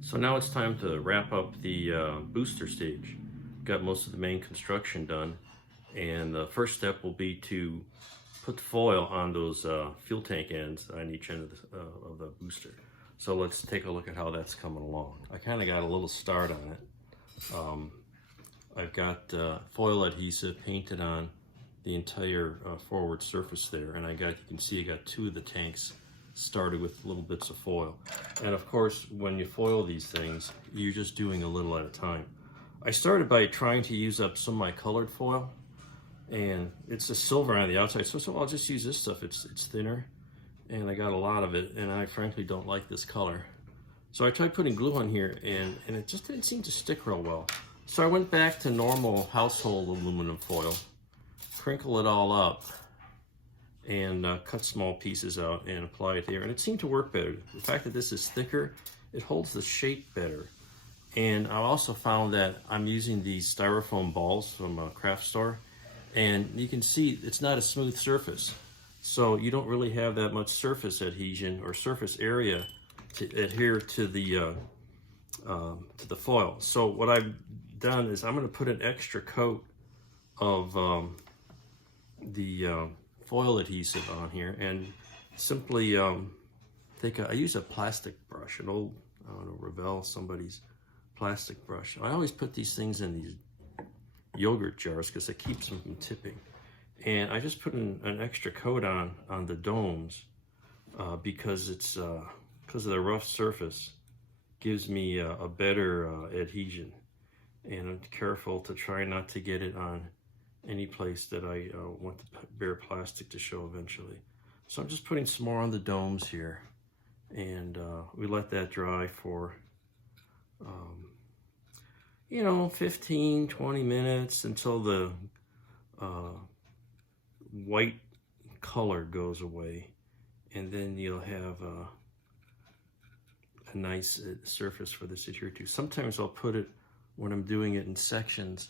So now it's time to wrap up the booster stage. Got most of the main construction done, and the first step will be to put the foil on those fuel tank ends on each end of the booster. So let's take a look at how that's coming along. I kind of got a little start on it. I've got foil adhesive painted on the entire forward surface there, and you can see I got two of the tanks started with little bits of foil. And of course, when you foil these things, you're just doing a little at a time. I started by trying to use up some of my colored foil, and it's a silver on the outside, so I'll just use this stuff. It's thinner, and I got a lot of it, and I frankly don't like this color. So I tried putting glue on here, and it just didn't seem to stick real well. So I went back to normal household aluminum foil, crinkle it all up, and cut small pieces out and apply it there, and it seemed to work better. The fact that this is thicker, it holds the shape better. And I also found that I'm using these styrofoam balls from a craft store, and you can see it's not a smooth surface, so you don't really have that much surface adhesion or surface area to adhere to the foil. So what I've done is I'm going to put an extra coat of the foil adhesive on here, and simply I use a plastic brush, an old, I don't know, Revell, somebody's plastic brush. I always put these things in these yogurt jars because it keeps them from tipping. And I just put an extra coat on the domes because it's because of the rough surface, gives me a better adhesion. And I'm careful to try not to get it on any place that I want the bare plastic to show eventually. So I'm just putting some more on the domes here, and we let that dry for 15-20 minutes until the white color goes away, and then you'll have a nice surface for this to adhere to. Sometimes I'll put it, when I'm doing it in sections,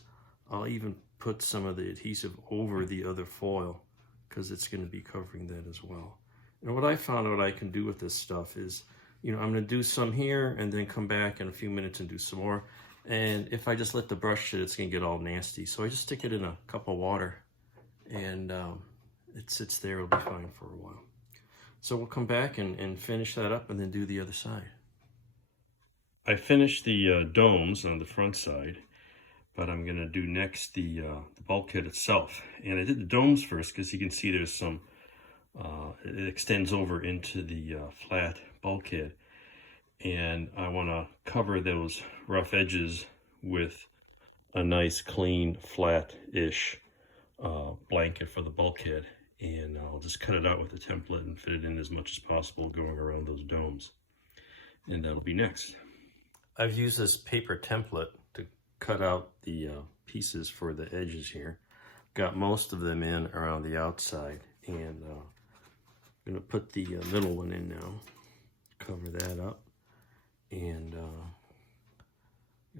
I'll even put some of the adhesive over the other foil because it's going to be covering that as well. And what I found what I can do with this stuff is, I'm going to do some here and then come back in a few minutes and do some more. And if I just let the brush sit, it's going to get all nasty. So I just stick it in a cup of water, and it sits there. It'll be fine for a while. So we'll come back and finish that up and then do the other side. I finished the domes on the front side, but I'm going to do next the bulkhead itself. And I did the domes first because you can see there's some, it extends over into the flat bulkhead. And I want to cover those rough edges with a nice, clean, flat-ish blanket for the bulkhead. And I'll just cut it out with a template and fit it in as much as possible going around those domes. And that'll be next. I've used this paper template to cut out the pieces for the edges here. Got most of them in around the outside, and I'm going to put the middle one in now, cover that up, and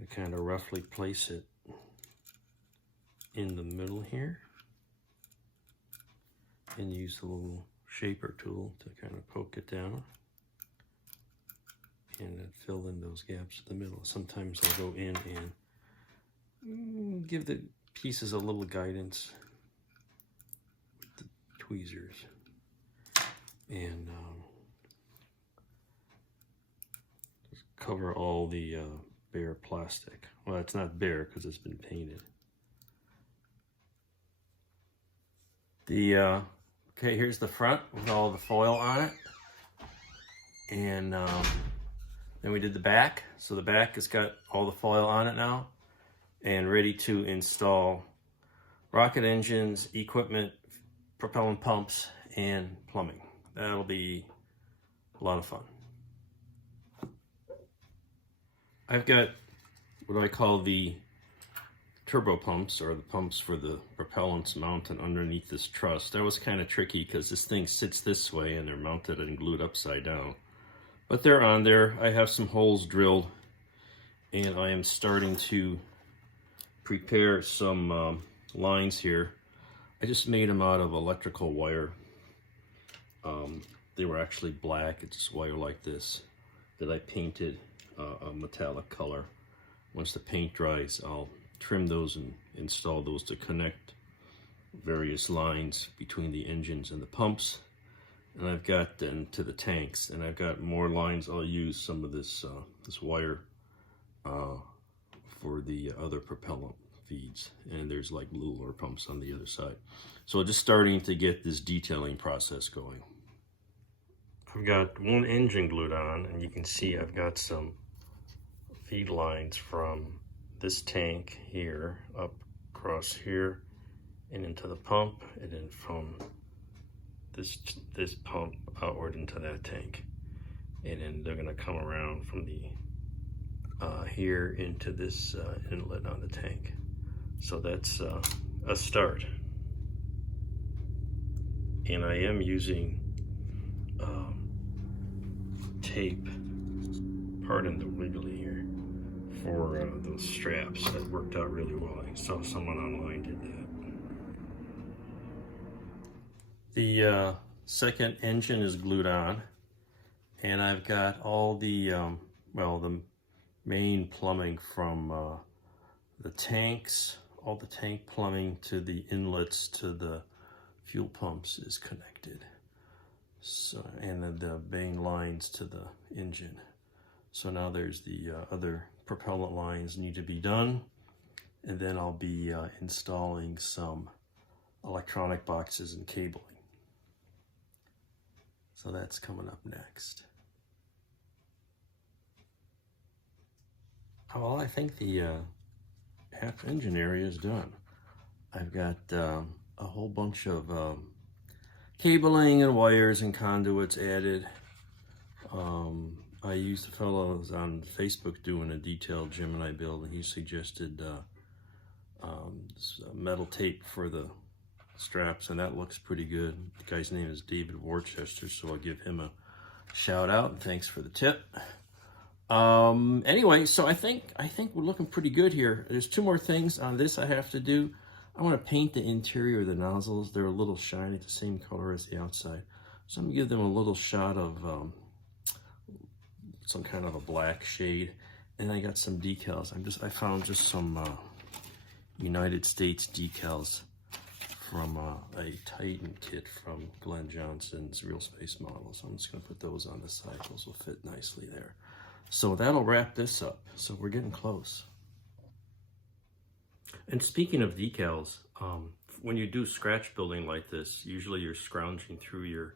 kind of roughly place it in the middle here, and use the little shaper tool to kind of poke it down and fill in those gaps in the middle. Sometimes I'll go in and give the pieces a little guidance with the tweezers, and just cover all the bare plastic. Well, it's not bare because it's been painted. Okay, here's the front with all the foil on it, and then we did the back. So the back has got all the foil on it now, and ready to install rocket engines, equipment, propellant pumps, and plumbing. That'll be a lot of fun. I've got what I call the turbo pumps, or the pumps for the propellants mounted underneath this truss. That was kind of tricky because this thing sits this way and they're mounted and glued upside down. But they're on there. I have some holes drilled, and I am starting to prepare some lines here. I just made them out of electrical wire. They were actually black. It's just wire like this that I painted a metallic color. Once the paint dries, I'll trim those and install those to connect various lines between the engines and the pumps. And I've got then to the tanks, and I've got more lines. I'll use some of this this wire for the other propellant feeds, and there's like little air pumps on the other side. So just starting to get this detailing process going. I've got one engine glued on, and you can see I've got some feed lines from this tank here up across here and into the pump, and then from this pump outward into that tank, and then they're going to come around from the here into this inlet on the tank. So that's a start. And I am using tape, pardon the wiggly here, for those straps. That worked out really well. I saw someone online did that. The second engine is glued on, and I've got all the well, the main plumbing from the tanks, all the tank plumbing to the inlets to the fuel pumps is connected. So, and then the main lines to the engine. So now there's the other propellant lines need to be done, and then I'll be installing some electronic boxes and cabling. So that's coming up next. Well, I think the half engine area is done. I've got a whole bunch of cabling and wires and conduits added. I used the fellows on Facebook doing a detailed Gemini build, and he suggested metal tape for the straps, and that looks pretty good. The guy's name is David Worcester, so I'll give him a shout out and thanks for the tip. Anyway, so I think we're looking pretty good here. There's two more things on this I have to do. I want to paint the interior of the nozzles. They're a little shiny, the same color as the outside. So I'm gonna give them a little shot of some kind of a black shade. And I got some decals. I found just some United States decals from a Titan kit from Glenn Johnson's Real Space Model. So I'm just gonna put those on the side. Those will fit nicely there. So that'll wrap this up. So we're getting close. And speaking of decals, when you do scratch building like this, usually you're scrounging through your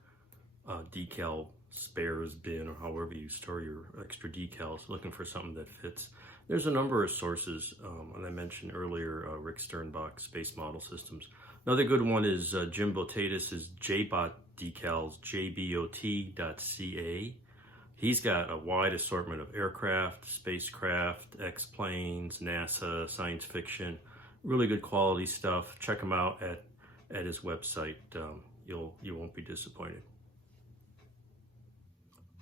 decal spares bin or however you store your extra decals, looking for something that fits. There's a number of sources, and I mentioned earlier Rick Sternbach Space Model Systems. Another good one is Jim Botatis' JBot Decals, jbot.ca. He's got a wide assortment of aircraft, spacecraft, X-planes, NASA, science fiction, really good quality stuff. Check him out at his website. You won't be disappointed.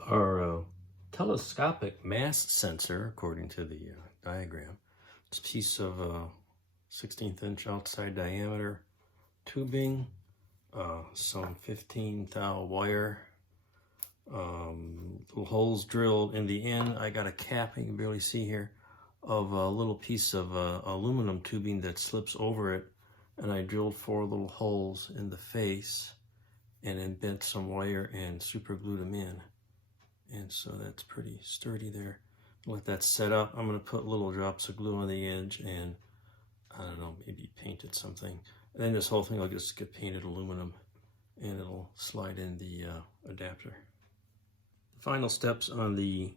Our telescopic mass sensor, according to the diagram, it's a piece of 16th inch outside diameter tubing, some 15 thou wire, little holes drilled in the end. I got a cap, you can barely see here, of a little piece of aluminum tubing that slips over it, and I drilled 4 little holes in the face and then bent some wire and super glued them in. And so that's pretty sturdy there. Let that set up. I'm going to put little drops of glue on the edge and, I don't know, maybe paint it something. And then this whole thing will just get painted aluminum, and it'll slide in the adapter. The final steps on the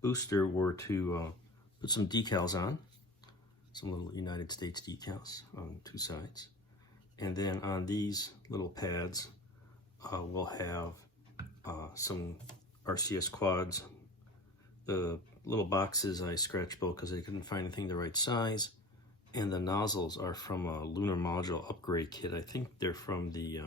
booster were to put some decals on, some little United States decals on 2 sides. And then on these little pads, we'll have some RCS quads. The little boxes I scratched built because I couldn't find anything the right size. And the nozzles are from a lunar module upgrade kit. I think they're from the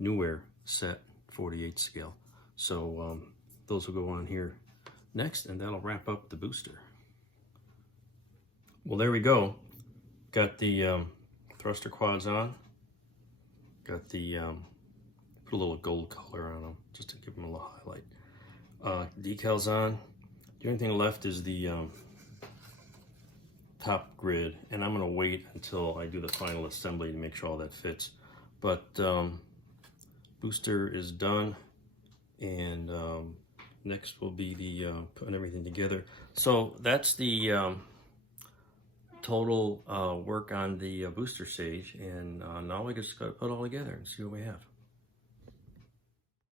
Newair set 48 scale. So those will go on here next, and that'll wrap up the booster. Well, there we go. Got the thruster quads on. Got the put a little gold color on them just to give them a little highlight. decals on. The only thing left is the top grid, and I'm going to wait until I do the final assembly to make sure all that fits. But booster is done, and next will be the putting everything together. So that's the total work on the booster stage, and now we just got to put it all together and see what we have.